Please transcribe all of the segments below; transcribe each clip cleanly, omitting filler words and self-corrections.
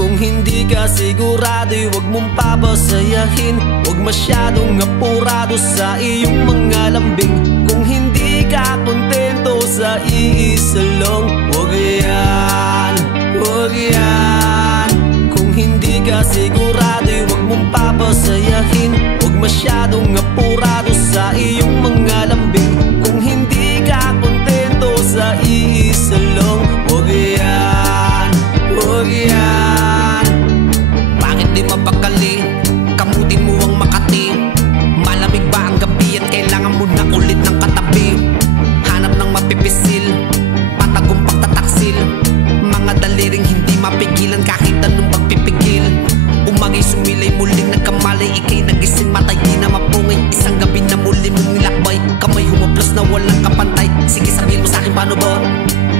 Kung hindi ka sigurado, huwag mong papasayahin. Huwag masyadong apurado sa iyong mga lambing. Kung hindi ka kontento sa iisa lang, huwag yan, huwag yan. Kung hindi ka sigurado, huwag mong papasayahin. Huwag masyadong apurado sa iyong mga lambing. Kung hindi ka kontento sa iisa lang, huwag yan, huwag yan. Mapakali, kamutin mo ang Makati. Malamig ba ang gabi at kailangan mo na ulit ng katabi? Hanap ng mapipisil, patagong pagtataksil. Mga daliring hindi mapigilan kahit anong pagpipigil. Umagay sumilay muling nagkamalay, ikay nagising matay di na mapungay. Isang gabi na muli mong nilakbay, kamay humaplos na walang kapantay. Sige sabihin mo sa'kin paano ba?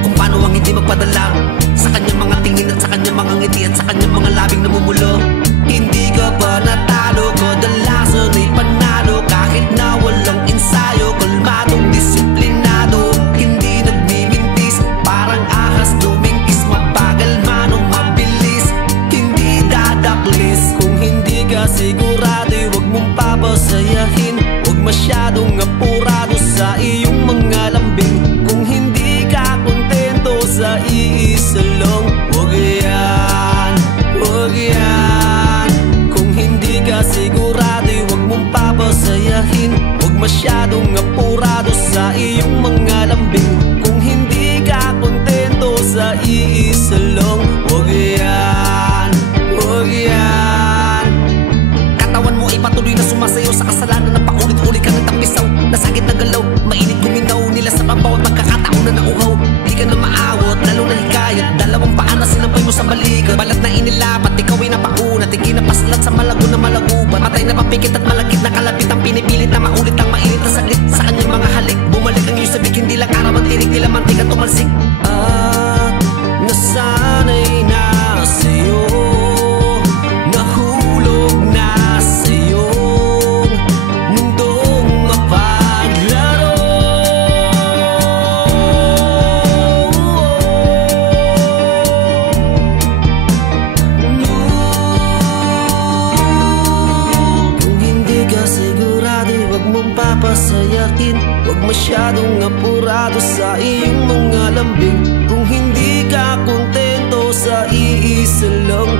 Kung paano ang hindi magpadala sa kanyang mga tingin at sa kanyang mga ngiti at sa kanyang mga labing namumulo. Hindi ka ba natalo? Kadalasan ay panalo kahit na walang ensayo. Kalmadong disiplinado, hindi nagmimintis. Parang ahas lumingkis, mabagal man o mabilis, hindi dadaklis. Kung hindi ka sigurado, huwag mong papasayahin. Huwag masyadong apurado sa iyong mga lambing. Kung hindi ka kontento sa iisa lang, huwag yan, huwag yan. Sigurado, huwag mong papasayahin. Huwag masyadong apurado sa iyong mga lambing. Kung hindi ka kontento sa iisa lang, huwag yan, huwag yan. Katawan mo ay patuloy na sumasayaw sa kasalanan na paulit-ulit ka ng tapisaw. Nasakit na galaw, mainit guminaw nila sa bawat pagkakataon na nauhaw. Di ka na maawat, lalo na hikayat. Dalawang paa na sinampay mo sa balikat. Balat na inilapat, ikaw ay napauna. Tingin na paslat sa malago na malaguban. Matay na papikit at malagkit na kalapit. Ang pinipilit na maulit ang mainit na saglit sa kanyang mga halik. Bumalik ang iyong sabik, hindi lang araw ang tirik. Nila mantika tumalsik. At nasanay na sa'yo, nahulog na sa'yo mundong mapaglaro. Kung hindi ka sigurado, huwag mong papasayahin. Huwag masyadong apurado sa iyong mga lambing. Kung hindi ka kontento sa iisa lang,